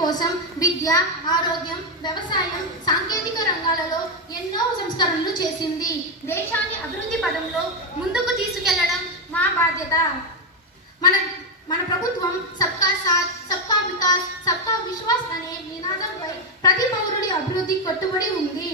కోసం విద్య, ఆరోగ్యం, వ్యవసాయం, సాంకేతిక రంగాలలో ఎన్నో సంస్కరణలు చేసింది. దేశాన్ని అభివృద్ధి పదంలో ముందుకు తీసుకెళ్లడం మా బాధ్యత. మన ప్రభుత్వం సబ్కా సాత్, సబ్కా వికాస్, సబ్కా విశ్వాస్ అనే నినాదంపై ప్రతి పౌరుడి అభివృద్ధి కట్టుబడి ఉంది.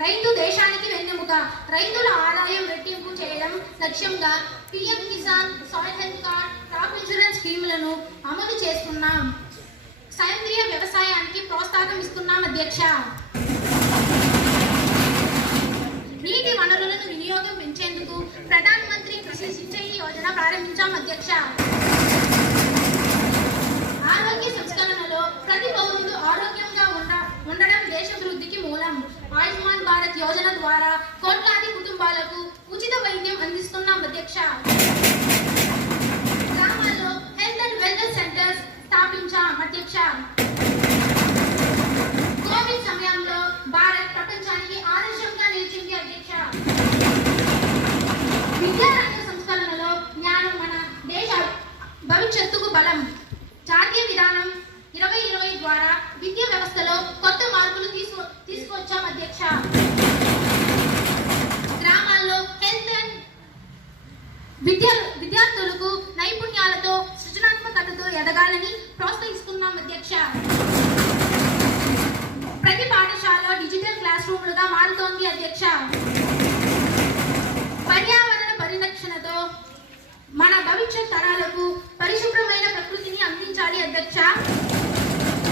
రైతు దేశానికి వెన్నెముక. రైతుల ఆదాయం రెట్టింపు చేయడం లక్ష్యంగా PM Kisan, soil health card, crop insurance స్కీములను అమలు చేస్తున్నాం. సేంద్రియ వ్యవసాయానికి ప్రోత్సాహం ఇస్తున్నాం అధ్యక్ష. నీటి వనరులను వినియోగం పెంచేందుకు ప్రధాన మంత్రి కృషి సించాయి యోజన ప్రారంభించాం అధ్యక్ష. ఆరోగ్య సంస్కరణలో ప్రతి పౌరుడు ఆరోగ్యంగా ఉండడం దేశాభివృద్ధికి మూలం. ఆయుష్మాన్ భారత్ యోజన ద్వారా కోట్లాది కుటుంబాలకు ఉచిత వైద్యం అందిస్తున్నాం అధ్యక్ష. గ్రామాల్లో హెల్త్ అండ్ వెల్నెస్ సెంటర్స్ స్థాపించాం అధ్యక్ష. కోవిడ్ సమయంలో భారత్ ప్రపంచానికి ఆదర్శంగా నిలిచింది అధ్యక్ష. విద్యారంగ సంస్కరణలో జ్ఞానం మన దేశ భవిష్యత్తుకు బలం. జాతీయ విధానం 2020 ద్వారా విద్యా వ్యవస్థలో కొత్త మార్పులు తీసుకొచ్చాం అధ్యక్ష. గ్రామాల్లో హెల్త్ అండ్ విద్యార్థులకు నైపుణ్యాలతో సృజనాత్మకతతో ఎదగాలని ప్రోత్సహిస్తున్నాం అధ్యక్ష. ప్రతి పాఠశాల డిజిటల్ క్లాస్ రూమ్లుగా మారుతోంది అధ్యక్ష. పర్యావరణ పరిరక్షణతో మన భవిష్యత్ తరాలకు పరిశుభ్రమైన ప్రకృతిని అందించాలి అధ్యక్ష.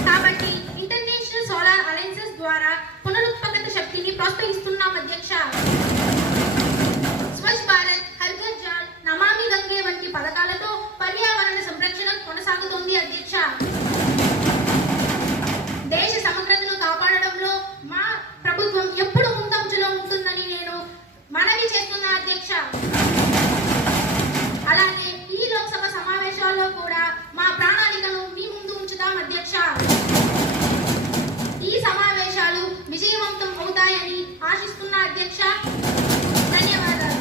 కాబట్టి ఇంటర్నేషనల్ సోలార్ అలయన్సెస్ ద్వారా పునరుత్పాదక శక్తిని ప్రోత్సహిస్తున్నాం అధ్యక్ష. స్వచ్ఛ భారత్, హర్ ఘర్ జల్, నమామి గంగే వంటి పథకాలతో పర్యావరణ సంరక్షణ కొనసాగుతోంది అధ్యక్ష. దేశ సమగ్రతను కాపాడడంలో మా ప్రభుత్వం ఎప్పుడు ముందంజలో ఉంటుందని నేను మనవి చేస్తున్నా అధ్యక్ష. అలానే ఈ లోక్సభ సమావేశాల్లో కూడా మా ప్రణాళికను మీ ముందు ఉంచుతాం అధ్యక్ష. ఈ సమావేశాలు విజయవంతం అవుతాయని ఆశిస్తున్నా అధ్యక్ష. ధన్యవాదాలు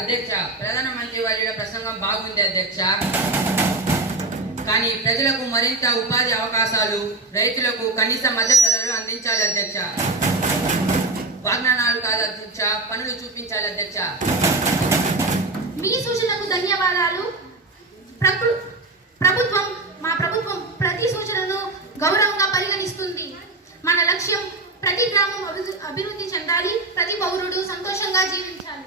అధ్యక్ష. ప్రధానమంత్రి వర్యుల ప్రసంగం బాగుంది అధ్యక్ష. కానీ ప్రజలకు మరింత ఉపాధి అవకాశాలు, రైతులకు కనీస మద్దతు ధరలు అందించాలి అధ్యక్ష. వాగ్దానాలు కాదు అధ్యక్ష, పనులు చూపించాలి అధ్యక్ష. మీ సూచనకు ధన్యవాదాలు. మా ప్రభుత్వం ప్రతి సూచనను గౌరవంగా పరిగణిస్తుంది. మన లక్ష్యం ప్రతి గ్రామం అభివృద్ధి చెందాలి, ప్రతి పౌరుడు సంతోషంగా జీవించాలి.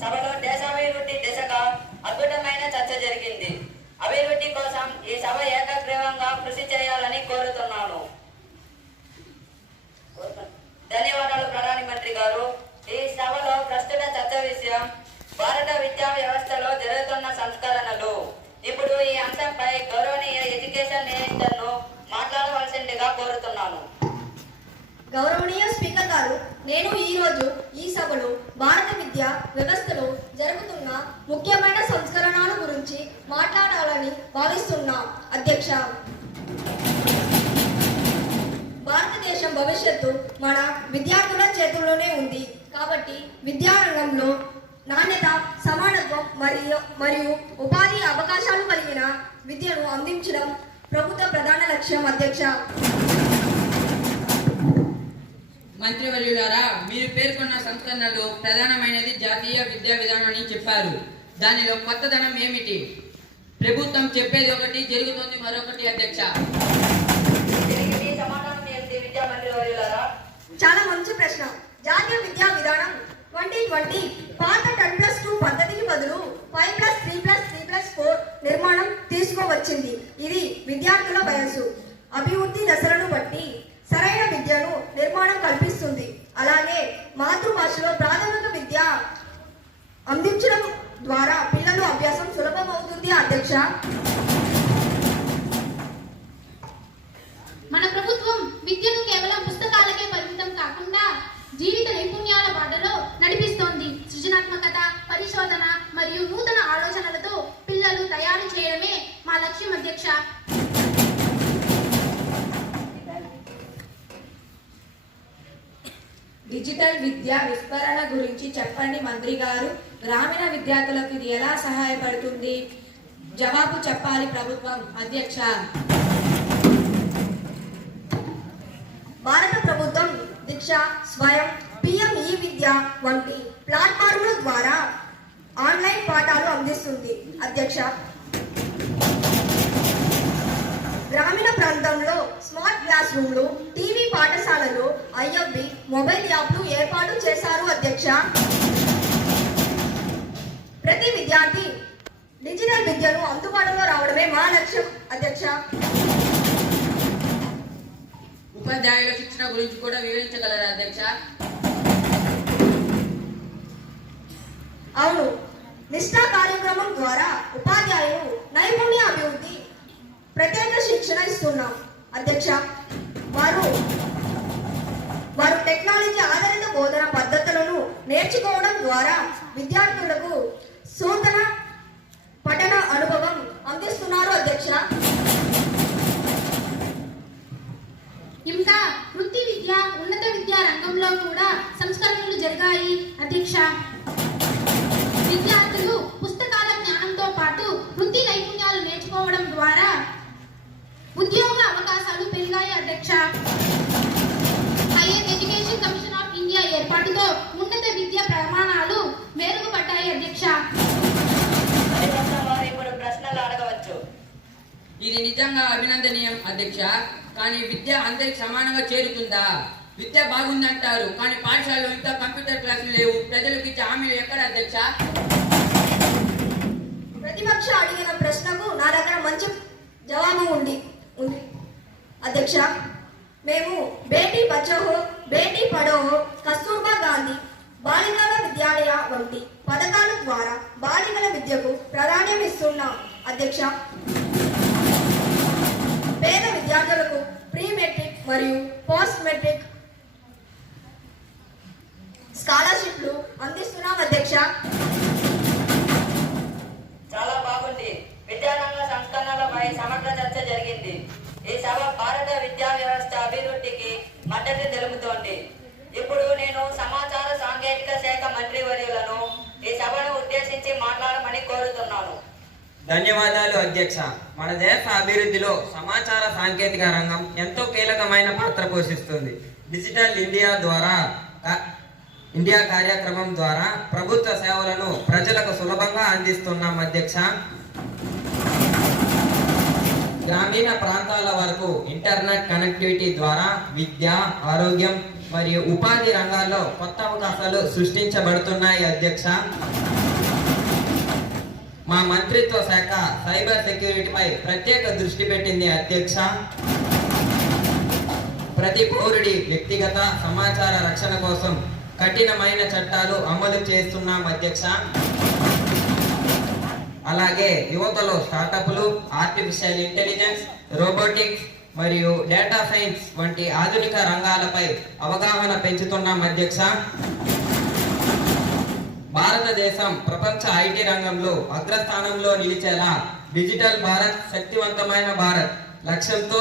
సభలో దేశాభివృద్ధి దిశగా అద్భుతమైన చర్చ జరిగింది. అభివృద్ధి కోసం ఈ సభ ఏకగ్రీవంగా కృషి చేయాలని కోరుతున్నాను. ధన్యవాదాలు ప్రధాని మంత్రి గారు. ఈ సభలో ప్రస్తుత చర్చ విషయం భారత విద్యా వ్యవస్థలో జరుగుతున్న సంస్కరణలు. ఇప్పుడు ఈ అంశంపై గౌరవనీయ ఎడ్యుకేషన్ మినిస్టర్ను మాట్లాడవలసిందిగా కోరుతున్నాను. గౌరవనీయ స్పీకర్ గారు, నేను ఈరోజు ఈ సభలో భారత విద్యా వ్యవస్థలో జరుగుతున్న ముఖ్యమైన సంస్కరణల గురించి మాట్లాడాలని భావిస్తున్నా అధ్యక్ష. భారతదేశం భవిష్యత్తు మన విద్యార్థుల చేతుల్లోనే ఉంది. కాబట్టి విద్యారంగంలో నాణ్యత, సమానత్వం మరియు ఉపాధి అవకాశాలు కలిగిన విద్యను అందించడం ప్రభుత్వ ప్రధాన లక్ష్యం అధ్యక్ష. మంత్రివర్యులారా, మీరు పేర్కొన్న సంస్కరణలు ప్రధానమైనది జాతీయ విద్యా విధానం అని చెప్పారు. దానిలో కొత్తదనం ఏమిటి? ప్రభుత్వం చెప్పేది ఒకటి, జరుగుతోంది మరొకటి అధ్యక్ష. చాలా మంచి ప్రశ్న. జాతీయ విద్యా విధానం 2020 పాత 10+2 పద్ధతికి బదులు 5+3+3+4 నిర్మాణం తీసుకోవచ్చింది. ఇది విద్యార్థుల వయసు, అభివృద్ధి దశలను బట్టి సరైన విద్యను నిర్మాణం కల్పిస్తుంది. అలాగే మాతృభాషలో ప్రాథమిక విద్య అందించడం ద్వారా పిల్లల అభ్యాసం సులభం అవుతుంది అధ్యక్ష. మన ప్రభుత్వం విద్యను కేవలం పుస్తకాలకే పరిమితం కాకుండా జీవిత నైపుణ్యాల బాటలో నడిపిస్తోంది. సృజనాత్మకత, పరిశోధన మరియు నూతన ఆలోచనలతో పిల్లలు తయారు చేయడమే మా లక్ష్యం అధ్యక్ష. డిజిటల్ విద్య విస్తరణ గురించి చెప్పండి మంత్రి గారు. గ్రామీణ విద్యార్థులకు ఇది ఎలా సహాయపడుతుంది? జవాబు చెప్పాలి ప్రభుత్వం. అధ్యక్ష. భారత ప్రభుత్వం దీక్ష, స్వయం, పిఎం ఈ విద్య వంటి ప్లాట్ఫామ్ల ద్వారా ఆన్లైన్ పాఠాలు అందిస్తుంది. అధ్యక్ష. గ్రామీణ ప్రాంతంలో స్మార్ట్ క్లాస్ రూమ్లు, టీవీ పాఠశాలలు, ఐఎఫ్బి మొబైల్ యాప్లు ఏర్పాటు చేశారు. అధ్యక్ష. ప్రతి విద్యార్థి డిజిటల్ విద్యను అందుబాటులో రావడమే మా లక్ష్యం. అధ్యక్ష. ఉపాధ్యాయుల శిక్షణ గురించి కూడా వివరించగలరా అధ్యక్ష? అవును, నిష్ఠా కార్యక్రమం ద్వారా ఉపాధ్యాయులు నైపుణ్య అభివృద్ధి ప్రత్యేక శిక్షణ ఇస్తున్నాం. అధ్యక్ష. వారు టెక్నాలజీ ఆధారిత బోధన పద్ధతులను నేర్చుకోవడం ద్వారా విద్యార్థులకు సూచన పఠన అనుభవం అందిస్తున్నారు. అధ్యక్ష. ఇంకా వృత్తి విద్య, ఉన్నత విద్యా రంగంలో కూడా సంస్కరణలు జరిగాయి. అధ్యక్ష. విద్యార్థులు పుస్తకాల జ్ఞానంతో పాటు వృత్తి నైపుణ్యాలు నేర్చుకోవడం ద్వారా ఉద్యోగ అవకాశాలు పెరిగాయి. అధ్యక్ష. Higher education commission of India ఏర్పాటుతో ఉన్నత విద్యా ప్రమాణాలు మెరుగుపడ్డాయి. అధ్యక్ష. వారు ఇప్పుడు ప్రశ్నలు అడగవచ్చు. ఇది నిజంగా అభినందనీయం అధ్యక్ష. కానీ విద్య అందరికి సమానంగా చేరుతుందా? విద్య బాగుందంటారు, కానీ పాఠశాలలో ఇంకా కంప్యూటర్ క్లాసులు లేవు. ప్రజలకు ఇచ్చే హామీలు ఎక్కడ అధ్యక్ష? ప్రతిపక్ష అడిగిన ప్రశ్నకు నా దగ్గర మంచి జవాబు ఉంది. అధ్యక్ష. మేము బేటీ బచావో, బేటీ పఢావో, కస్తూర్బా గాంధీ బాలికల విద్యాలయ వంటి పథకాల ద్వారా బాలికల విద్యకు ప్రాధాన్యం ఇస్తున్నాం. అధ్యక్ష. పేద విద్యార్థులకు ప్రీ మెట్రిక్ మరియు పోస్ట్ మెట్రిక్ స్కాలర్షిప్లు అందిస్తున్నాం. అధ్యక్ష. చాలా బాగుంది. విద్యారంగ సంస్కరణలపై సమగ్ర చర్చ జరిగింది. ఈ సభ భారత విద్యా వ్యవస్థ అభివృద్ధికి మద్దతు తెలుపుతోంది. ఇప్పుడు నేను సమాచార సాంకేతిక శాఖ మంత్రి వర్యులను ఈ సభను ఉద్దేశించి మాట్లాడమని కోరుతున్నాను. ధన్యవాదాలు అధ్యక్ష. మన దేశ అభివృద్ధిలో సమాచార సాంకేతిక రంగం ఎంతో కీలకమైన పాత్ర పోషిస్తుంది. డిజిటల్ ఇండియా కార్యక్రమం ద్వారా ప్రభుత్వ సేవలను ప్రజలకు సులభంగా అందిస్తున్నాం. అధ్యక్ష. గ్రామీణ ప్రాంతాల వరకు ఇంటర్నెట్ కనెక్టివిటీ ద్వారా విద్య, ఆరోగ్యం మరియు ఉపాధి రంగాల్లో కొత్త అవకాశాలు సృష్టించబడుతున్నాయి. అధ్యక్ష. మా మంత్రిత్వ శాఖ సైబర్ సెక్యూరిటీపై ప్రత్యేక దృష్టి పెట్టింది. అధ్యక్ష. ప్రతి పౌరుడి వ్యక్తిగత సమాచార రక్షణ కోసం కఠినమైన చట్టాలు అమలు చేస్తున్నాం. అధ్యక్ష. అలాగే యువతలో స్టార్టప్లు, ఆర్టిఫిషియల్ ఇంటెలిజెన్స్, రోబోటిక్స్ మరియు డేటా సైన్స్ వంటి ఆధునిక రంగాలపై అవగాహన పెంచుతున్నాం. అధ్యక్ష. భారతదేశం ప్రపంచ ఐటీ రంగంలో అగ్రస్థానంలో నిలిచేలా డిజిటల్ భారత్, శక్తివంతమైన భారత్ లక్ష్యంతో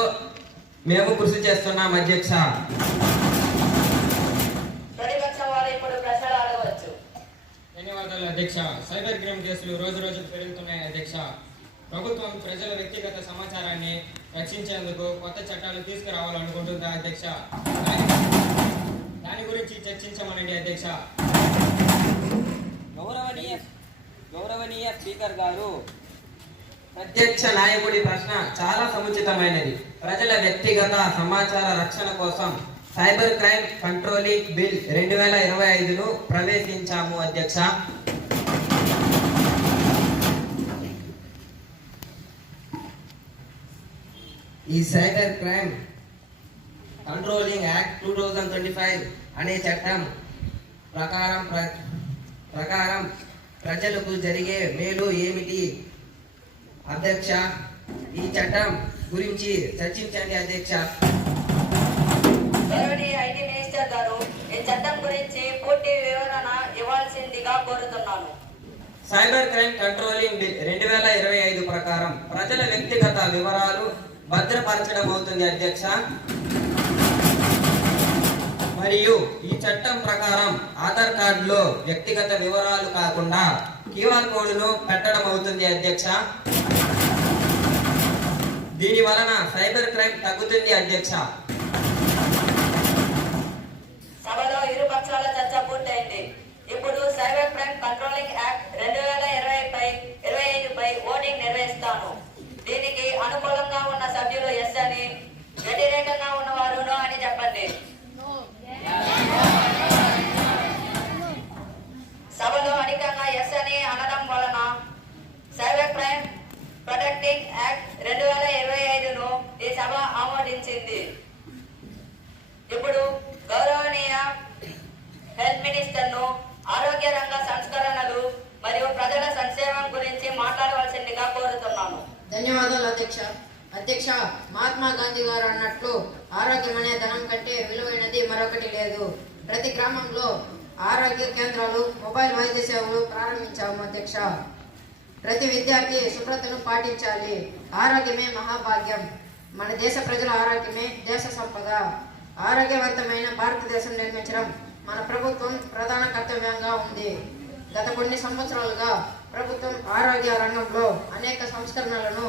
మేము కృషి చేస్తున్నాం. అధ్యక్ష. ప్రతిపక్షం వారు ఇప్పుడు ప్రశ్నలు అడగవచ్చు. ధన్యవాదాలు అధ్యక్ష. సైబర్ క్రైమ్ కేసులు రోజు రోజుకు పెరుగుతున్నాయి. అధ్యక్ష. ప్రభుత్వం ప్రజల వ్యక్తిగత సమాచారాన్ని రక్షించేందుకు కొత్త చట్టాలు తీసుకురావాలనుకుంటుందా అధ్యక్ష? దాని గురించి చర్చించమనండి అధ్యక్ష. గౌరవనీయ స్పీకర్ గారు, ప్రత్యక్ష నాయకుడి ప్రశ్న చాలా సముచితమైనది. ప్రజల వ్యక్తిగత సమాచార రక్షణ కోసం సైబర్ క్రైమ్ కంట్రోలింగ్ బిల్ 2025ను ప్రవేశించాము. అధ్యక్ష. ఈ సైబర్ క్రైమ్ కంట్రోలింగ్ యాక్ట్ 2025 అనే చట్టం ప్రకారం ప్రజలకు జరిగే మేలు ఏమిటి అధ్యక్ష? ఈ చట్టం గురించి చర్చించండి అధ్యక్ష. గౌరవనీయ ఐటీ మినిస్టర్ గారు, ఈ చట్టం గురించి పూర్తి వివరణ ఇవ్వాల్సిందిగా కోరుతున్నాను. సైబర్ క్రైమ్ కంట్రోలింగ్ బిల్ 2025 ప్రకారం ప్రజల వ్యక్తిగత వివరాలు భద్రపరచడం అవుతుంది అధ్యక్ష. మరియు ఈ చట్టం ప్రకారం ఆధార్ కార్డులో వ్యక్తిగత వివరాలు కాకుండా క్యూఆర్ కోడ్ను పెట్టడం అవుతుంది అధ్యక్ష. దీని వలన సైబర్ క్రైమ్ తగ్గుతుంది అధ్యక్ష. సభలో ఇరు పక్షాల చర్చ పూర్తయింది. ఇప్పుడు సైబర్ క్రైమ్ కంట్రోలింగ్ యాక్ట్ 2025 పై ఓటింగ్ నిర్వహిస్తాను. దీనికి అనుకూలంగా ఉన్న సభ్యులు ఎస్ అని, వ్యతిరేకంగా ఉన్నవారు నో అని చెప్పండి. సభలో అధికంగా ఎస్ అని అనడం వలన సైబర్ క్రైమ్ ప్రొటెక్టింగ్ యాక్ట్ 2025ను ఈ సభ ఆమోదించింది. ఇప్పుడు గౌరవనీయ హెల్త్ మినిస్టర్ ను ఆరోగ్య రంగ సంస్కరణలు మరియు ప్రజల సంక్షేమం గురించి మాట్లాడవలసిందిగా కోరుతున్నాను. ధన్యవాదాలు అధ్యక్ష. అధ్యక్ష, మహాత్మా గాంధీ గారు అన్నట్లు ఆరోగ్యం అనే ధనం కంటే విలువైనది మరొకటి లేదు. ప్రతి గ్రామంలో ఆరోగ్య కేంద్రాలు, మొబైల్ వైద్య సేవలు ప్రారంభించాము అధ్యక్ష. ప్రతి విద్యార్థి శుభ్రతను పాటించాలి. ఆరోగ్యమే మహాభాగ్యం. మన దేశ ప్రజల ఆరోగ్యమే దేశ సంపద. ఆరోగ్యవంతమైన భారతదేశం నిర్మించడం మన ప్రభుత్వం ప్రధాన కర్తవ్యంగా ఉంది. గత కొన్ని సంవత్సరాలుగా ప్రభుత్వం ఆరోగ్య రంగంలో అనేక సంస్కరణలను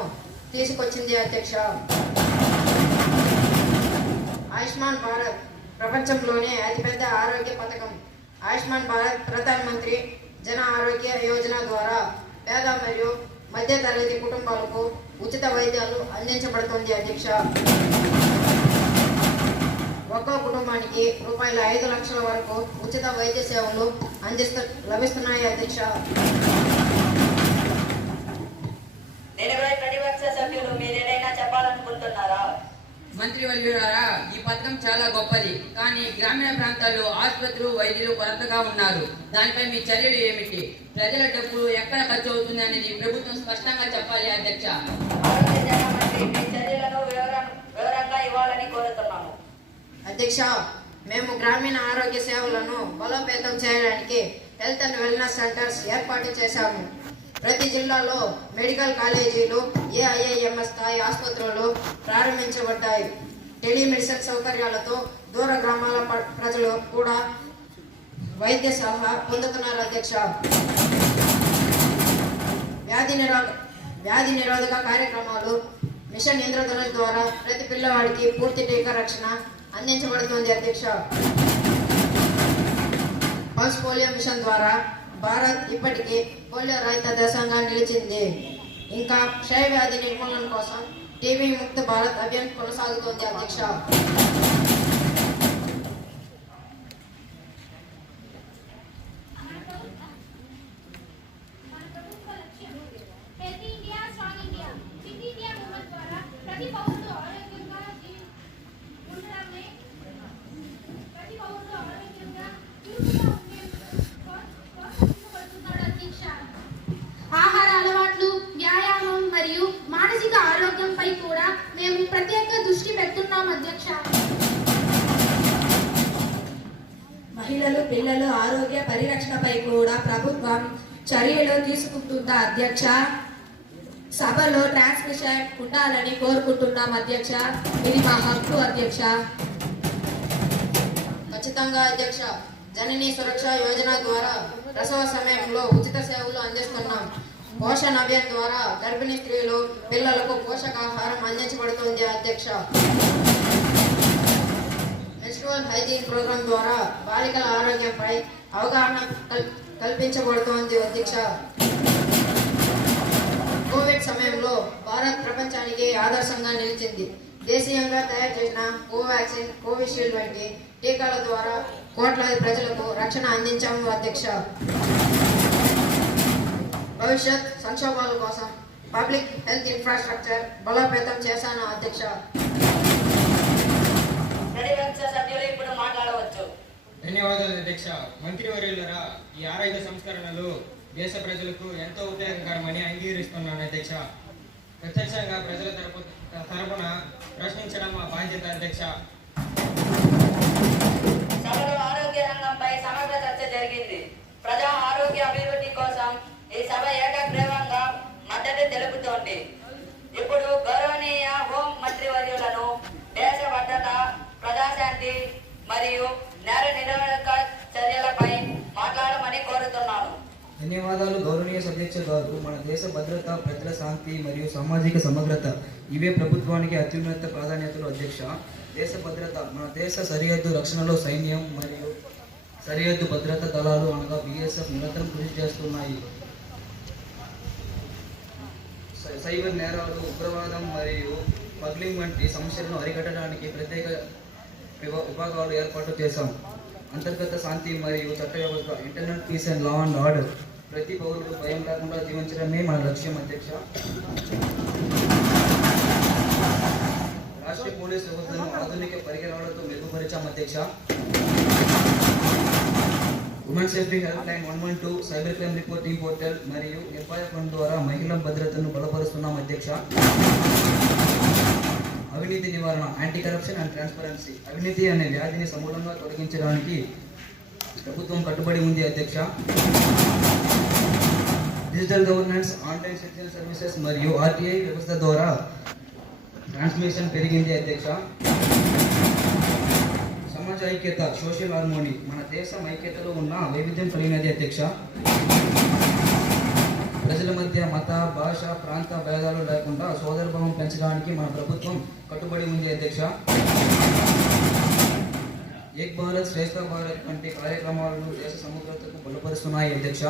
తీసుకొచ్చింది అధ్యక్ష. ఆయుష్మాన్ భారత్ ప్రపంచంలోనే అతిపెద్ద ఆరోగ్య పథకం. ఆయుష్మాన్ భారత్ ప్రధాన మంత్రి జన ఆరోగ్య యోజన ద్వారా పేద మరియు మధ్య తరగతి కుటుంబాలకు ఉచిత వైద్యాలు అందించబడుతుంది అధ్యక్ష. ఒక్కో కుటుంబానికి రూపాయల 5 లక్షల వరకు ఉచిత వైద్య సేవలు లభిస్తున్నాయి అధ్యక్ష. దీనిపై ప్రతిపక్ష సభ్యులు మీరు ఏదైనా చెప్పాలనుకుంటున్నారా? మంత్రివర్యులారా, ఈ పథకం చాలా గొప్పది. కానీ గ్రామీణ ప్రాంతాల్లో ఆసుపత్రులు, వైద్యులు కొరతగా ఉన్నారు. దానిపై మీ చర్యలు ఏమిటి? ప్రజల డబ్బులు ఎక్కడ ఖర్చు అవుతుంది అనేది ప్రభుత్వం స్పష్టంగా చెప్పాలి అధ్యక్ష. ఆరోగ్య శాఖ మంత్రి మీ చర్యలను వివరంగా ఇవ్వాలని కోరుతున్నాను. అధ్యక్ష, మేము గ్రామీణ ఆరోగ్య సేవలను బలోపేతం చేయడానికి హెల్త్ అండ్ వెల్నెస్ సెంటర్స్ ఏర్పాటు చేశాము. ప్రతి జిల్లాలో మెడికల్ కాలేజీలు, ఏఐఐఎంఎస్ స్థాయి ఆసుపత్రులు ప్రారంభించబడ్డాయి. టెలిమెడిసిన్ సౌకర్యాలతో దూర గ్రామాల ప్రజలు కూడా వైద్య సలహా పొందుతున్నారు అధ్యక్ష. వ్యాధి నిరోధక కార్యక్రమాలు మిషన్ ఇంద్రధనుష్ ద్వారా ప్రతి పిల్లవాడికి పూర్తి టీకా రక్షణ అందించబడుతుంది అధ్యక్ష. పల్స్ పోలియో మిషన్ ద్వారా భారత్ ఇప్పటికీ పోలియో రహిత దేశంగా నిలిచింది. ఇంకా క్షయ వ్యాధి నిర్మూలన కోసం టీబీ ముక్త భారత్ అభియాన్ కొనసాగుతోంది అధ్యక్ష. ఆహార అలవాట్లు, వ్యాయామం మరియు మానసిక ఆరోగ్యంపై కూడా మేము ప్రత్యేక దృష్టి పెడుతున్నాం అధ్యక్ష. మహిళలు, పిల్లల ఆరోగ్య పరిరక్షణపై కూడా ప్రభుత్వం చర్యలు తీసుకుంటుందా అధ్యక్ష? సభలో ట్రాన్స్మిషన్ ఉండాలని కోరుకుంటున్నాం అధ్యక్ష. ఇది మా హక్కు అధ్యక్ష. ఖచ్చితంగా అధ్యక్ష. జననీ సురక్ష యోజన ద్వారా ప్రసవ సమయంలో ఉచిత సేవలు అందిస్తున్నాం. పోషణ్ అభియాన్ ద్వారా గర్భిణీ స్త్రీలు, పిల్లలకు పోషకాహారం అందించబడుతుంది అధ్యక్ష. మెన్స్ట్రువల్ హైజీన్ ప్రోగ్రాం ద్వారా బాలికల ఆరోగ్యంపై అవగాహన కల్పించబడుతోంది అధ్యక్ష. కోవిడ్ సమయంలో భారత్ ప్రపంచానికి ఆదర్శంగా నిలిచింది. దేశీయంగా తయారు చేసిన కోవాక్సిన్, కోవిషీల్డ్ వంటి టీకాల ద్వారా కోట్లాది ప్రజలకు రక్షణ అందించాము అధ్యక్ష. భవిష్యత్ సంక్షోభాల కోసం పబ్లిక్ హెల్త్ ఇన్ఫ్రాస్ట్రక్చర్ బలోపేతం చేశాను అధ్యక్ష. ప్రతిపక్ష సభ్యులు ఇప్పుడు మాట్లాడవచ్చు. ధన్యవాదాలు అధ్యక్ష. మంత్రివర్యులరా, ఈ ఆరోగ్య సంస్కరణలు దేశ ప్రజలకు ఎంతో ఉపయోగకరమని అంగీకరిస్తున్నాను అధ్యక్ష. ప్రత్యక్షంగా ప్రజల తరపున ప్రశ్నించడం మా బాధ్యత అధ్యక్ష. సభలో ఆరోగ్య రంగంపై సమగ్ర చర్చ జరిగింది. ప్రజా ఆరోగ్య అభివృద్ధి కోసం ఈ సభ ఏకగ్రీవంగా మద్దతు తెలుపుతోంది. ఇప్పుడు గౌరవనీయ హోం మంత్రివర్యులను దేశ భద్రత, ప్రజాశాంతి మరియు నేర నిరోధక ధన్యవాదాలు గౌరవనీయ అధ్యక్ష గారు. మన దేశ భద్రత, ప్రజల శాంతి మరియు సామాజిక సమగ్రత ఇవే ప్రభుత్వానికి అత్యున్నత ప్రాధాన్యతలు అధ్యక్ష. దేశ భద్రత, మన దేశ సరిహద్దు రక్షణలో సైన్యం మరియు సరిహద్దు భద్రతా దళాలు అనగా BSF నిరంతరం కృషి చేస్తున్నాయి. సైబర్ నేరాలు, ఉగ్రవాదం మరియు స్మగ్లింగ్ వంటి సమస్యలను అరికట్టడానికి ప్రత్యేక విభాగాలు ఏర్పాటు చేశాం. అంతర్గత శాంతి మరియు చట్ట వ్యవస్థ, internal piece and law and order, ప్రతి పౌరుడు భయం లేకుండా జీవించడమే మన లక్ష్యం అధ్యక్ష. రాష్ట్ర పోలీస్ వ్యవస్థను ఆధునిక పరికరాలతో మెరుగుపరిచాం అధ్యక్ష. Women safety help line 112, cyber crime reporting portal మరియు నిర్భయ ఫండ్ ద్వారా మహిళల భద్రతను బలపరుస్తున్నాం అధ్యక్ష. అవినీతి నివారణ, యాంటీ కరప్షన్ అండ్ ట్రాన్స్పరెన్సీ, అవినీతి అనే వ్యాధిని సమూలంగా తొలగించడానికి ప్రభుత్వం కట్టుబడి ఉంది అధ్యక్ష. Digital governance, online citizen services మరియు RTI వ్యవస్థ ద్వారా ట్రాన్స్మిషన్ పెరిగింది అధ్యక్ష. సమాజ ఐక్యత, సోషల్ హార్మోనీ, మన దేశం ఐక్యతలో ఉన్న వైవిధ్యం కలిగినది అధ్యక్ష. ప్రజల మధ్య మత, భాష, ప్రాంత భేదాలు లేకుండా సోదరభావం పెంచడానికి మన ప్రభుత్వం కట్టుబడి ఉంది అధ్యక్ష. ఏక్ భారత్ శ్రేష్ఠ భారత్ వంటి కార్యక్రమాలను దేశ సమగ్రతకు బలపరుస్తున్నాయి అధ్యక్ష.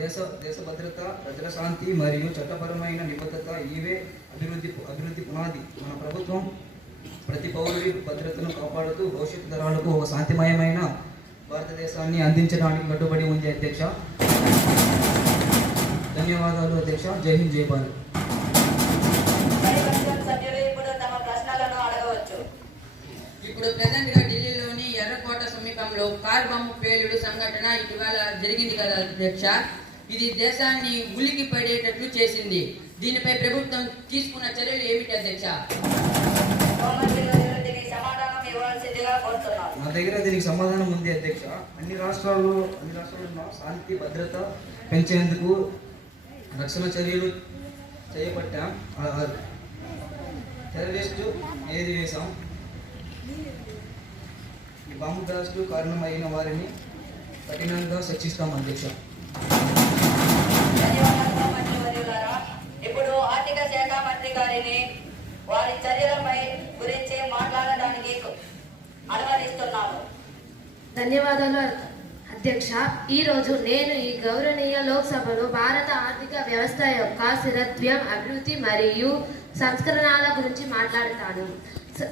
దేశ భద్రత, ప్రజల శాంతి మరియు చట్టపరమైన నిబద్ధత ఇవే అభివృద్ధి పునాది. మన ప్రభుత్వం ప్రతి పౌరుడి భద్రతను కాపాడుతూ భవిష్యత్తు తరాలకు ఒక శాంతిమయమైన భారతదేశాన్ని అందించడానికి కట్టుబడి ఉంది అధ్యక్ష. ధన్యవాదాలు అధ్యక్ష. జై హింద్, జై భారత్. సభ్యులు ఇప్పుడు తమ ప్రశ్నలను అడగవచ్చు. ఇప్పుడు ప్రెసెంట్ గా ఢిల్లీలోని ఎర్రకోట సమీపంలో కార్ బాంబు పేలుడు సంఘటన ఇటీవల జరిగింది కదా అధ్యక్ష. ఇది దేశాన్ని ఉలికి పడేటట్లు చేసింది. దీనిపై ప్రభుత్వం తీసుకున్న చర్యలు ఏమిటి అధ్యక్ష? దీనికి సమాధానం ఇవ్వాల్సిందిగా కోరుతున్నాను. నా దగ్గర దీనికి సమాధానం ఉంది అధ్యక్ష. అన్ని రాష్ట్రాల్లో శాంతి భద్రత పెంచేందుకు రక్షణ చర్యలు చేపట్టాం. టెర్రరిస్టు ఏది వేశాం. ఈ బాంబు బ్లాస్టు కారణమైన వారిని కఠినంగా శిక్షిస్తాం అధ్యక్ష. ధన్యవాదాలు మంత్రివర్యులారా. ఇప్పుడు ఆర్థిక శాఖ మంత్రి గారిని వారి చర్యలపై గురించి మాట్లాడడానికి అనుమతిస్తున్నాను. ధన్యవాదాలు అధ్యక్ష. ఈరోజు నేను ఈ గౌరవనీయ లోక్సభలో భారత ఆర్థిక వ్యవస్థ యొక్క స్థిరత్వం, అభివృద్ధి మరియు సంస్కరణల గురించి మాట్లాడతాను.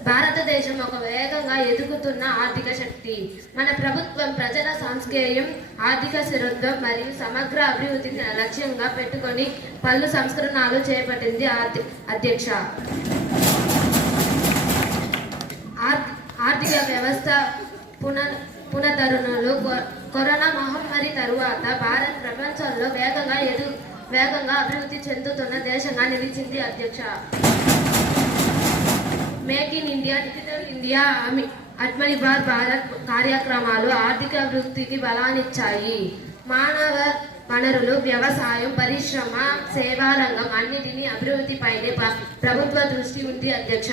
భారతదేశం ఒక వేగంగా ఎదుగుతున్న ఆర్థిక శక్తి. మన ప్రభుత్వం ప్రజల సంక్షేమం, ఆర్థిక స్థిరత్వం మరియు సమగ్ర అభివృద్ధిని లక్ష్యంగా పెట్టుకొని పలు సంస్కరణలు చేపట్టింది అధ్యక్ష. ఆర్థిక వ్యవస్థ పునరుద్ధరణలు కరోనా మహమ్మారి తరువాత భారత్ ప్రపంచంలో వేగంగా అభివృద్ధి చెందుతున్న దేశంగా నిలిచింది అధ్యక్ష. Make in India, digital India, Atmanirbhar Bharat కార్యక్రమాలు ఆర్థిక అభివృద్ధికి బలాన్నిచ్చాయి. మానవ వనరులు, వ్యవసాయం, పరిశ్రమ, సేవా రంగం అన్నిటినీ అభివృద్ధిపైనే ప్రభుత్వ దృష్టి ఉంది అధ్యక్ష.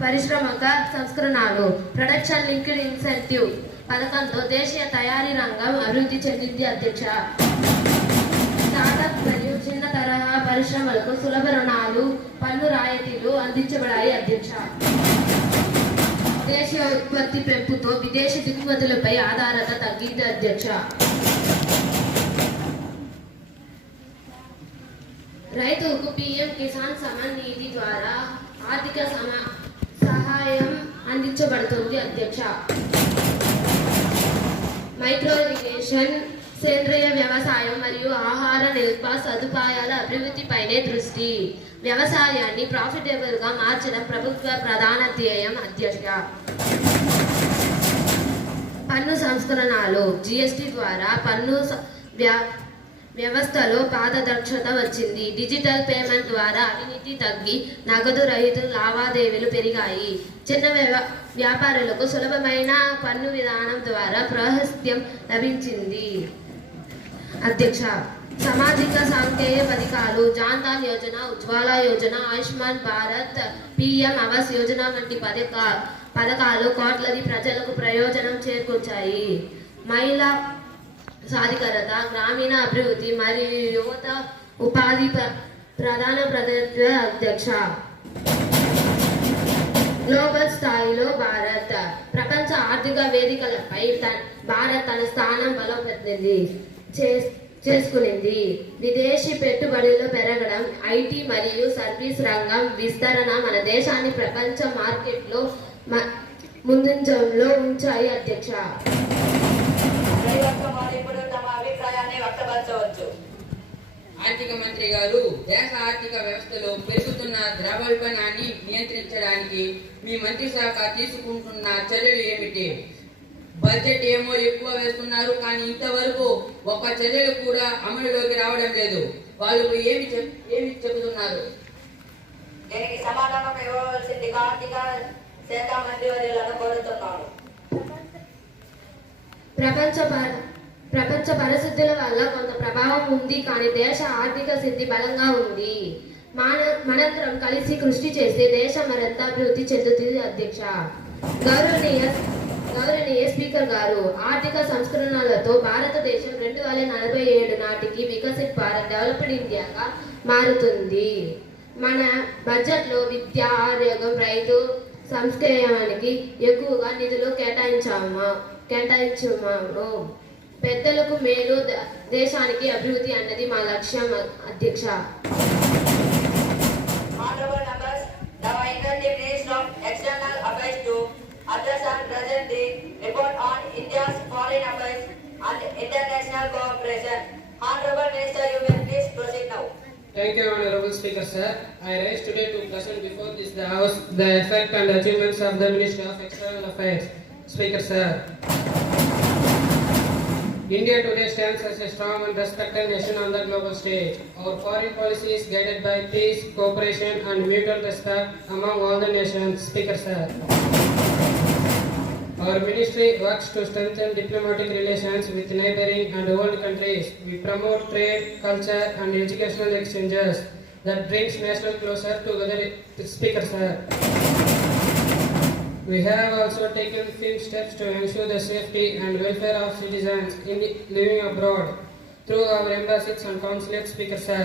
పరిశ్రమక సంస్కరణలు, ప్రొడక్షన్ లింక్డ్ ఇన్సెంటివ్ పథకంతో దేశీయ తయారీ రంగం అభివృద్ధి చెందింది అధ్యక్ష. స్టార్టప్ మరియు చిన్న తరహా పరిశ్రమలకు సులభ రుణాలు, పన్ను రాయితీలు అందించబడాయి అధ్యక్ష. దేశీయ ఉత్పత్తి పెంపుతో విదేశీ దిగుమతులపై ఆధారత తగ్గింది అధ్యక్ష. రైతులకు PM కిసాన్ సమ్మాన్ నిధి ద్వారా ఆర్థిక సహాయం అందించబడుతుంది అధ్యక్ష. మైక్రో ఇరిగేషన్, సేంద్రియ వ్యవసాయం మరియు ఆహార నిల్వ సదుపాయాల అభివృద్ధిపైనే దృష్టి. వ్యవసాయాన్ని ప్రాఫిటబుల్ గా మార్చడం ప్రభుత్వ ప్రధాన ధ్యేయం అధ్యక్ష. పన్ను సంస్కరణలు, GST ద్వారా పన్ను వ్యవస్థలో పారదర్శకత వచ్చింది. డిజిటల్ పేమెంట్ ద్వారా అవినీతి తగ్గి నగదు రహిత లావాదేవీలు పెరిగాయి. చిన్న వ్యాపారులకు సులభమైన పన్ను విధానం ద్వారా ప్రాశస్త్యం లభించింది అధ్యక్ష. సామాజిక సంక్షేమ పథకాలు, జాన్ధన్ యోజన, ఉజ్వాల యోజన, ఆయుష్మాన్ భారత్, PM ఆవాస్ యోజన వంటి పథకాలు కోట్లాది ప్రజలకు ప్రయోజనం చేకూర్చాయి. మహిళా సాధికారత, గ్రామీణ అభివృద్ధి మరియు యువత ఉపాధి ప్రధాన ప్రతినిధి అధ్యక్ష. గ్లోబల్ స్థాయిలో భారత్ ప్రపంచ ఆర్థిక వేదికలపై భారత్ తన స్థానం బలోపేతం చేసుకునింది. విదేశీ పెట్టుబడులు పెరగడం, ఐటీ మరియు సర్వీస్ రంగం విస్తరణ మన దేశాన్ని ప్రపంచ మార్కెట్లో ముందంజలో ఉంచాయి అధ్యక్ష. ఇప్పుడు తమ అభిప్రాయాన్ని వ్యక్తపరచవచ్చు. ఆర్థిక మంత్రి గారు, దేశ ఆర్థిక వ్యవస్థలో పెరుగుతున్న ద్రవ్యోల్బణాన్ని నియంత్రించడానికి మీ మంత్రి శాఖ తీసుకుంటున్న చర్యలు ఏమిటి? బడ్జెట్ ఏమో ఎక్కువ వేస్తున్నారు, కానీ ఇంతవరకు ఒక చర్యలు కూడా అమలులోకి రావడం లేదు. వాళ్ళు ఏమి చెబుతున్నారు? దీనికి సమాధానం ఇవ్వవలసిందిగా ఆర్థిక శాఖ మంత్రి వర్యులను కోరుతున్నాను. ప్రపంచ పరిస్థితుల వల్ల కొంత ప్రభావం ఉంది, కానీ దేశ ఆర్థిక స్థితి బలంగా ఉంది. మనందరం కలిసి కృషి చేస్తే దేశం మరింత అభివృద్ధి చెందుతుంది అధ్యక్ష. గౌరవనీయ స్పీకర్ గారు, ఆర్థిక సంస్కరణలతో భారతదేశం 2047 నాటికి వికసిత్ భారత్, డెవలప్డ్ ఇండియాగా మారుతుంది. మన బడ్జెట్లో విద్య, ఆరోగ్యం, రైతు సంక్షేమానికి ఎక్కువగా నిధులు కేటాయించాము. పెద్దలకు మేలు, దేశానికి అభివృద్ధి అన్నది మా లక్ష్యం అధ్యక్ష. Honorable members, now I invite the Minister of External Affairs to address and present the report on India's foreign affairs and international cooperation. Honorable Minister, you will please proceed now. Thank you, Honorable Speaker, sir. I rise today to present before this the House the effect and achievements of the Ministry of External Affairs. Speaker, sir. India today stands as a strong and respected nation on the global stage. Our foreign policy is guided by peace, cooperation and mutual respect among all the nations. Speaker, sir. Our ministry works to strengthen diplomatic relations with neighboring and world countries. We promote trade, culture and educational exchanges that brings nations closer together. Speaker, sir. We have also taken few steps to ensure the safety and welfare of citizens living abroad through our embassies and consulates. Speaker, sir.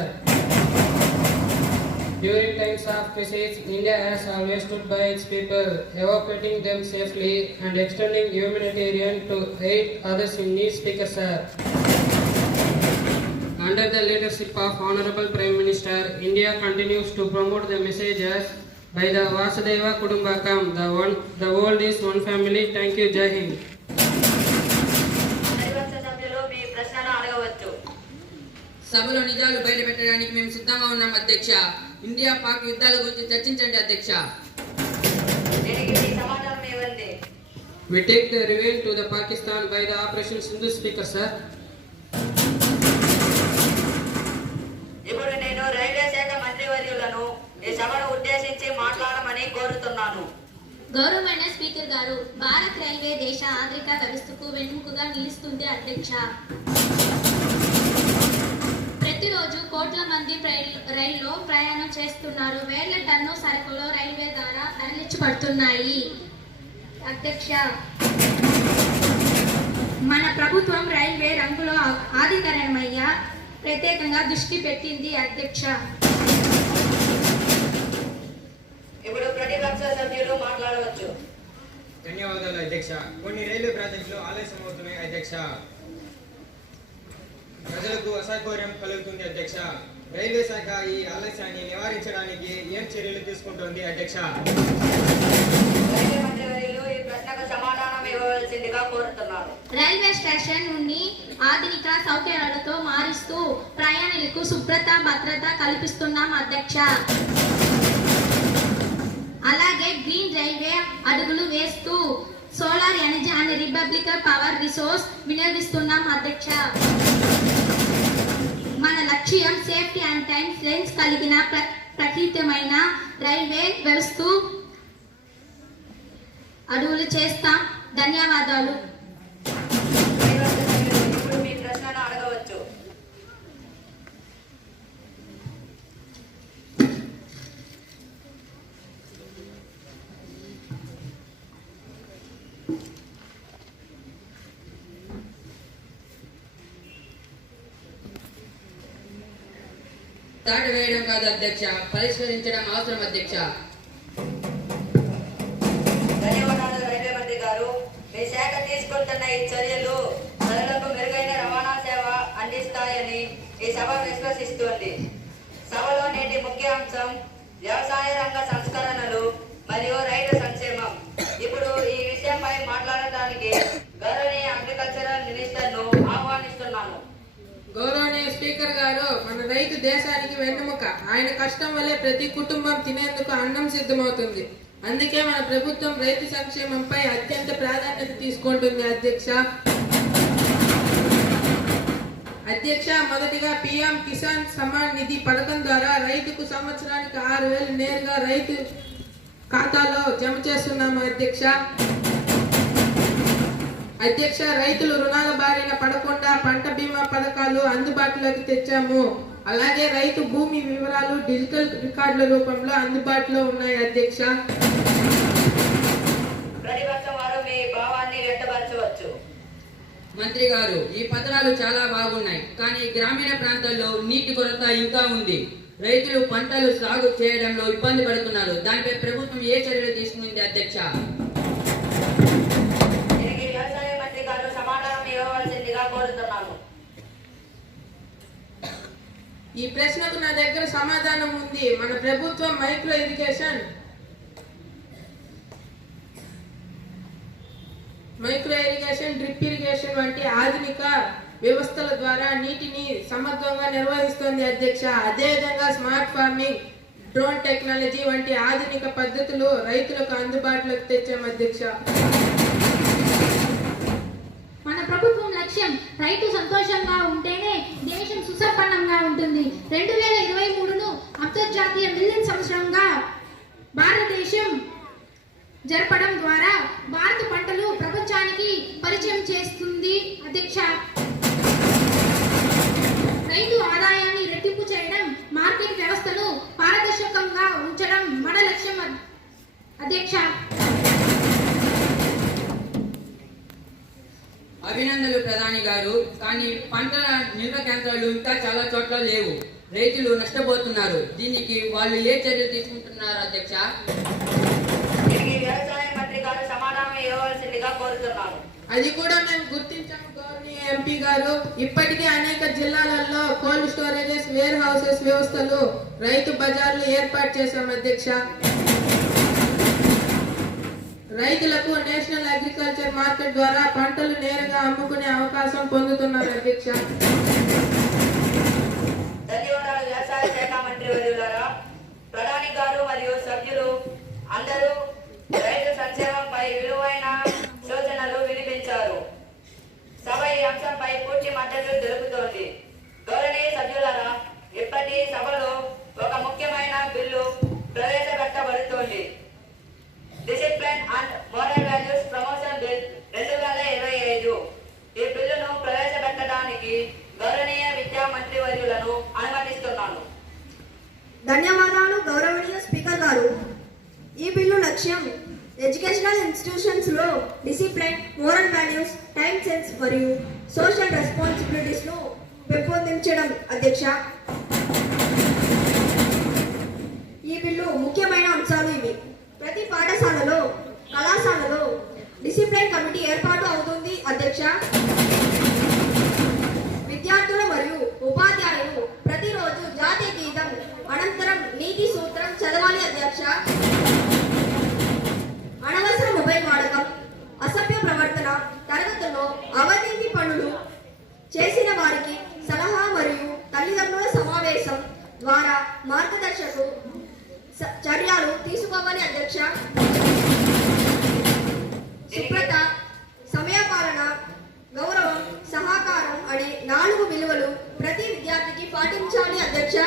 During times of crisis, India has always stood by its people, evacuating them safely and extending humanitarian to aid others in need. Speaker, sir. Under the leadership of Honorable Prime Minister, India continues to promote the messages by the Vasudhaiva Kudumbakam, the world is one family. Thank you, Jai Hind. సభ్యులు మీ ప్రశ్నను అడగవచ్చు. సభలో నిజాలు బయటపెట్టడానికి మేము సిద్ధంగా ఉన్నాం అధ్యక్ష. India Pak యుద్ధాల గురించి చర్చించండి అధ్యక్ష. దీనికి మీ సమాధానం ఇవ్వండి. We take the reveal to the Pakistan by the Operation Sindhu. Speaker, sir. ఇప్పుడు నేను రైల్వే శాఖ మంత్రి వర్యులను ఈ సభను ఉద్దేశించి మాట్లాడమని కోరుతున్నాను. గౌరవమైన స్పీకర్ గారు, భారత్ రైల్వే దేశ ఆర్థిక వ్యవస్థకు వెన్నెముకగా నిలుస్తుంది అధ్యక్ష. ప్రతిరోజు కోట్ల మంది రైల్లో ప్రయాణం చేస్తున్నారు. వేల టన్ను సరుకులు రైల్వే ద్వారా తరలించబడుతున్నాయి అధ్యక్ష. మన ప్రభుత్వం రైల్వే రంగంలో ఆధునీకరణమయ్య ప్రత్యేకంగా దృష్టి పెట్టింది అధ్యక్ష. ఇప్పుడు ప్రతిపక్ష సభ్యులు మాట్లాడవచ్చు. ధన్యవాదాలు అధ్యక్ష. కొన్ని రైల్వే ప్రాజెక్టులు ఆలస్యం అవుతున్నాయి అధ్యక్ష. ప్రజలకు అసౌకర్యం కలుగుతుంది అధ్యక్ష. రైల్వే శాఖ ఈ ఆలస్యాన్ని నివారించడానికి ఏం చర్యలు తీసుకుంటోంది అధ్యక్ష? రైల్వే మంత్రి వర్యులు ఈ ప్రశ్నకు సమాధానం ఇవ్వవలసిందిగా కోరుతున్నాను. రైల్వే స్టేషన్ నుండి ఆధునిక సౌకర్యాలతో మారుస్తూ ప్రయాణికులకు శుభ్రత, భద్రత కల్పిస్తున్నాం అధ్యక్ష. అలాగే గ్రీన్ రైల్వే అడుగులు వేస్తూ solar energy and republic power resource వినియోగిస్తున్నాం అధ్యక్ష. మన లక్ష్యం సేఫ్టీ అండ్ టైం సెన్స్ కలిగిన ప్రకృతమైన రైల్వే వ్యవస్థ అడుగులు చేస్తాం. ధన్యవాదాలు. ఇప్పుడు మీ ప్రశ్నను అడగవచ్చు. దాటి వేయడం కాదు అధ్యక్ష, పరిష్కరించడం అవసరం అధ్యక్ష. ధన్యవాదాలు రైల్వే మంత్రి గారు. మీ శాఖ తీసుకుంటున్న ఈ చర్యలు ప్రజలకు మెరుగైన రవాణా సేవ అందిస్తాయని ఈ సభ విశ్వసిస్తోంది. సభలో నేటి ముఖ్య అంశం వ్యవసాయ రంగ సంస్కరణలు మరియు రైతు సంక్షేమం. ఇప్పుడు ఈ విషయంపై మాట్లాడటానికి గౌరవనీయ అగ్రికల్చరల్ మినిస్టర్ను ఆహ్వానిస్తున్నాను. గౌరవనీయ స్పీకర్ గారు, మన రైతు దేశానికి వెన్నెముక. ఆయన కష్టం వల్లే ప్రతి కుటుంబం తినేందుకు అన్నం సిద్ధమవుతుంది. అందుకే మన ప్రభుత్వం రైతు సంక్షేమంపై అత్యంత ప్రాధాన్యత తీసుకుంటుంది అధ్యక్ష. మొదటిగా పిఎం కిసాన్ సమ్మాన్ నిధి పథకం ద్వారా రైతుకు సంవత్సరానికి 6,000 నేరుగా రైతు ఖాతాలో జమ చేస్తున్నాము అధ్యక్ష. రైతులు రుణాల బారిన పడకుండా పంట బీమా పథకాలు అందుబాటులోకి తెచ్చాము. అలాగే రైతు భూమి వివరాలు డిజిటల్ రికార్డుల రూపంలో అందుబాటులో ఉన్నాయి అధ్యక్ష. ప్రతిపక్షం వారు మీ భావాన్ని వ్యక్తపరచవచ్చు. మంత్రి గారు, ఈ పత్రాలు చాలా బాగున్నాయి, కానీ గ్రామీణ ప్రాంతాల్లో నీటి కొరత ఇంకా ఉంది. రైతులు పంటలు సాగు చేయడంలో ఇబ్బంది పడుతున్నారు. దానిపై ప్రభుత్వం ఏ చర్యలు తీసుకుంది అధ్యక్ష? దీనికి వ్యవసాయ మంత్రి గారు సమాధానం ఇవ్వవలసిందిగా కోరుతున్నాను. ఈ ప్రశ్నకు నా దగ్గర సమాధానం ఉంది. మన ప్రభుత్వం మైక్రో ఇరిగేషన్ డ్రిప్ ఇరిగేషన్ వంటి ఆధునిక వ్యవస్థల ద్వారా నీటిని సమగ్రంగా నిర్వహిస్తోంది అధ్యక్ష. అదేవిధంగా స్మార్ట్ ఫార్మింగ్, డ్రోన్ టెక్నాలజీ వంటి ఆధునిక పద్ధతులు రైతులకు అందుబాటులోకి తెచ్చాం అధ్యక్ష. మన ప్రభుత్వం లక్ష్యం రైతు సంతోషంగా ఉంటేనే దేశం సుసంపన్నంగా ఉంటుంది. 2023ను అంతర్జాతీయ మిల్లెట్ సంవత్సరంగా భారతదేశం జరపడం ద్వారా భారత పంటలు ప్రపంచానికి పరిచయం చేస్తుంది అధ్యక్ష. రైతు ఆదాయాన్ని రెట్టింపు చేయడం, మార్కెట్ వ్యవస్థను పారదర్శకంగా ఉంచడం మన లక్ష్యం అధ్యక్ష. అభినందనలు ప్రధాని గారు. కానీ పంటల నిల్వ కేంద్రాలు ఇంకా చాలా చోట్ల లేవు. రైతులు నష్టపోతున్నారు. దీనికి వాళ్ళు ఏ చర్యలు తీసుకుంటున్నారు అధ్యక్ష? దీనికి వ్యవసాయ మంత్రి గారు సమాధానం ఇవ్వవలసిందిగా కోరుతున్నాను. అది కూడా మేము గుర్తించాము గౌరవనీయ ఎంపీ గారు. ఇప్పటికే అనేక జిల్లాలలో కోల్డ్ స్టోరేజెస్, వేర్ హౌసెస్ వ్యవస్థలు, రైతు బజార్లు ఏర్పాటు చేశాం అధ్యక్ష. రైతులకు నేషనల్ అగ్రికల్చర్ మార్కెట్ ద్వారా పంటలు నేరుగా అమ్ముకునే అవకాశం పొందుతున్నారు అధ్యక్ష. ధన్యవాదాలు వ్యవసాయ శాఖ మంత్రి వర్యులారా. ప్రధాని గారు మరియు సభ్యులు అందరూ రైతు సంక్షేమంపై విలువైన సూచనలు వినిపించారు. సభ ఈ అంశంపై పూర్తి మద్దతు తెలుపుతోంది. గౌరవనీయ సభ్యులారా, ఇప్పటి సభలో ఒక ముఖ్యమైన బిల్లు ప్రవేశపెట్టబడుతోంది. Discipline and moral values promotion bill 2025. ఈ బిల్లును ప్రవేశపెట్టడానికి గౌరవనీయ విద్యా మంత్రి వర్యులను అనుమతిస్తున్నాను. ధన్యవాదాలు గౌరవనీయ స్పీకర్ గారు. ఈ బిల్లు లక్ష్యం ఎడ్యుకేషనల్ ఇన్స్టిట్యూషన్స్ లో discipline, moral values, time sense మరియు సోషల్ రెస్పాన్సిబిలిటీస్ ను పెంపొందించడం అధ్యక్ష. ఈ బిల్లు ముఖ్యమైన అంశాలు ఇవి. ప్రతి పాఠశాలలో, కళాశాలలో డిసిప్లిన్ కమిటీ ఏర్పాటు అవుతుంది అధ్యక్ష. విద్యార్థులు మరియు ఉపాధ్యాయులు ప్రతిరోజు జాతీయ గీతం అనంతరం నీతి సూత్రం చదవాలి అధ్యక్ష. అనవసర మొబైల్ వాడకం, అసభ్య ప్రవర్తన, తరగతుల్లో అవినీతి పనులు చేసిన వారికి సలహా మరియు తల్లిదండ్రుల సమావేశం ద్వారా మార్గదర్శకు చర్యలు తీసుకోవాలి అధ్యక్ష. శుభ్రత, సమయపాలన, గౌరవం, సహకారం అనే 4 విలువలు ప్రతి విద్యార్థికి పాటించాలి అధ్యక్ష.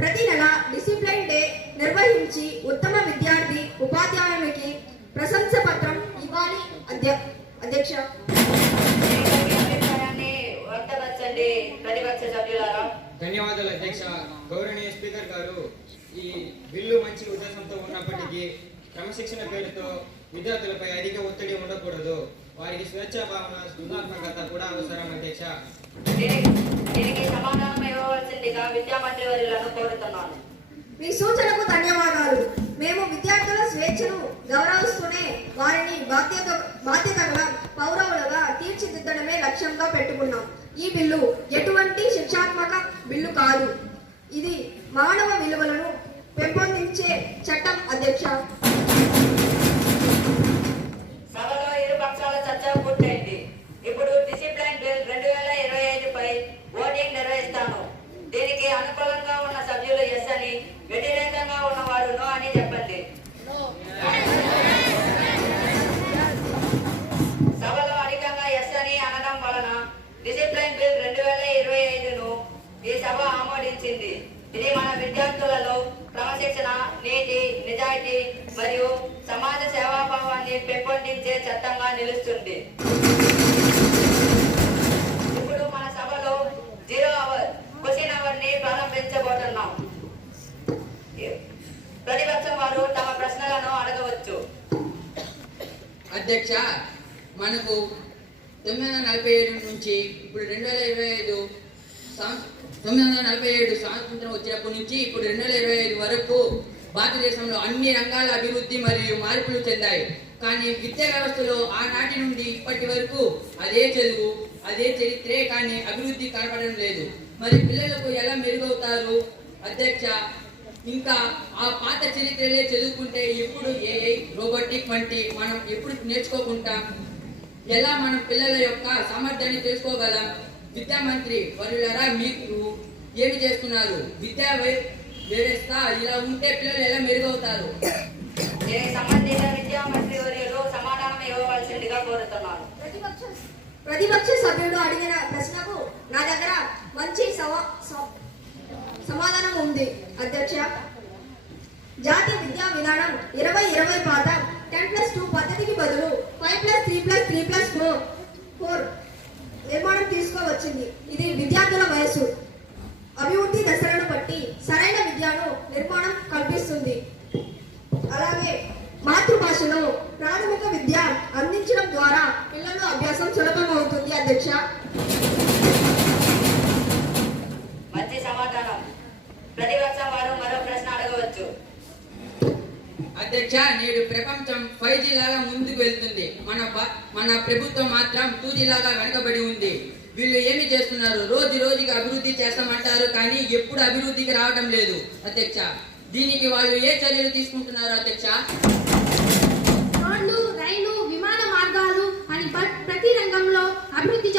ప్రతి నెల డిసిప్లిన్ డే నిర్వహించి ఉత్తమ విద్యార్థి ఉపాధ్యాయునికి ప్రశంస పత్రం ఇవ్వాలి అధ్యక్ష. ప్రతిపక్ష సభ్యులారా, ధన్యవాదాలు అధ్యక్ష. గౌరవనీయ స్పీకర్ గారు, ఈ బిల్లు మంచి ఉద్దేశంతో ఉన్నప్పటికీ క్రమశిక్షణ పేరుతో విద్యార్థులపై అధిక ఒత్తిడి ఉండకూడదు. వారికి స్వేచ్ఛా భావన, సృజనాత్మకత కూడా అవసరం అధ్యక్ష. దీనికి సమాధానం ఇవ్వవలసిందిగా విద్యామంత్రి వర్యులను కోరుతున్నాను. మీ సూచనకు ధన్యవాదాలు. మేము విద్యార్థుల స్వేచ్ఛను గౌరవిస్తూనే వారిని బాధ్యతగా పౌరవులుగా తీర్చిదిద్దడమే లక్ష్యంగా పెట్టుకున్నాం. ఈ బిల్లు ఎటువంటి శిక్షాత్మక బిల్లు కాదు. ఇది మానవ విలువలను పెంపొందించే చట్టం అధ్యక్ష. సభలో ఇరు పక్షాల చర్చ పూర్తయింది. ఇప్పుడు డిసిప్లిన్ బిల్ 2025 పై ఓటింగ్ నిర్వహిస్తాను. దీనికి అనుకూలంగా ఉన్న సభ్యులు ఎస్ అని, వ్యతిరేకంగా ఉన్నవారు నో అని చెప్పండి. సభలో అధికంగా ఎస్ అని అనడం వలన డిసిప్లిన్ బిల్ 2025ను ఈ సభ ఆమోదించింది. ఇది మన విద్యార్థులలో క్రమశిక్షణ, నీతి, నిజాయితీ మరియు సమాజ సేవాభావాన్ని పెంపొందించే చట్టంగా నిలుస్తుంది. ఇప్పుడు మన సభలో 0 అవర్ క్వశ్చన్ అవర్ ని ప్రారంభించబోతున్నాం. ప్రతిపక్షం వారు తమ ప్రశ్నలను అడగవచ్చు. అధ్యక్ష, మనకు 947 నుంచి ఇప్పుడు 947 స్వాతంత్రం వచ్చినప్పటి నుంచి ఇప్పుడు 2025 వరకు భారతదేశంలో అన్ని రంగాల అభివృద్ధి మరియు మార్పులు చెందాయి. కానీ విద్యా వ్యవస్థలో ఆనాటి నుండి ఇప్పటి వరకు అదే చదువు, అదే చరిత్రే, కానీ అభివృద్ధి కనపడడం లేదు. మరి పిల్లలకు ఎలా మెరుగవుతారు అధ్యక్ష? ఇంకా ఆ పాత చరిత్రలే చదువుకుంటే ఎప్పుడు ఏఐ, రోబోటిక్ వంటి మనం ఎప్పుడు నేర్చుకోకుండా ఎలా మనం పిల్లల యొక్క సామర్థ్యాన్ని తెలుసుకోగలం? విద్యామంత్రి వర్యులారా, మీరు ఏమి చేస్తున్నారు? విద్యా వ్యవస్థ ఇలా ఉంటే పిల్లలు ఎలా మెరుగవుతారు? దీనికి సంబంధిత విద్యామంత్రి వర్యులు సమాధానం ఇవ్వవలసిందిగా కోరుతున్నాను. ప్రతిపక్ష సభ్యుడు అడిగిన ప్రశ్నకు నా దగ్గర మంచి సమాధానం ఉంది అధ్యక్ష. జాతీయ విద్యా విధానం 2020 పాత 10+2 పద్ధతికి బదులు 5+3+3+4 నిర్మాణం తీసుకోవచ్చింది. ఇది విద్యార్థుల వయస్సు, అభివృద్ధి దశలను బట్టి సరైన విద్యను నిర్మాణం కల్పిస్తుంది. అలాగే మాతృభాషలో ప్రాథమిక విద్య అందించడం ద్వారా పిల్లల అభ్యాసం సులభం అవుతుంది అధ్యక్ష. మంచి సమాధానం. ప్రతిపక్షం వారు మరో ప్రశ్న అడగవచ్చు. అధ్యక్ష, నేడు ప్రపంచం 5G లాగా ముందుకు వెళ్తుంది. మన ప్రభుత్వం మాత్రం 2G లాగా వెనకబడి ఉంది. వీళ్ళు ఏమి చేస్తున్నారు? రోజుకి అభివృద్ధి చేస్తామంటారు, కానీ ఎప్పుడు అభివృద్ధికి రావడం లేదు అధ్యక్ష. దీనికి వాళ్ళు ఏ చర్యలు తీసుకుంటున్నారు అధ్యక్ష? రోడ్లు, రైలు, విమాన మార్గాలు అని ప్రతి రంగంలో అభివృద్ధి